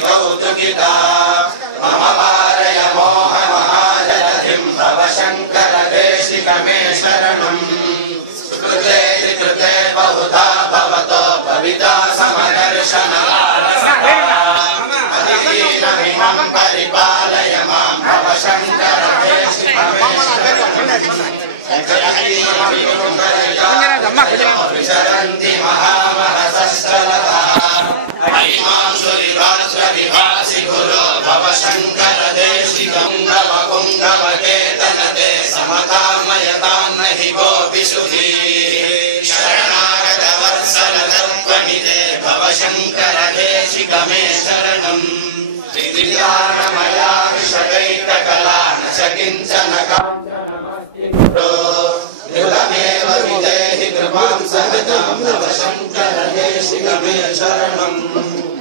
कौतुकिता मम वारय मोह महाजलधिं भव शंकर देशिक मे शरणम् कृते कृते बहुधा भवतो भविता समदर्शन अधिकीनमिमं परिपालय मां भव शंकर देशिक मे शरणम् विचरन्ति महामहसस्त्रलता विभासि गुरो भव शंकर देशिकपुङ्गवकेतनते समतामयतान्नहि गोपि सुधी शरणागत वत्सल तत्त्वमिते भव शंकर देशिक मे शरणम् त्रिदिव्यानमया विशदैककला न च किञ्चन काञ्चनमस्ति विदेहि कृपां सहजां भव शंकर देशिक मे शरणम्।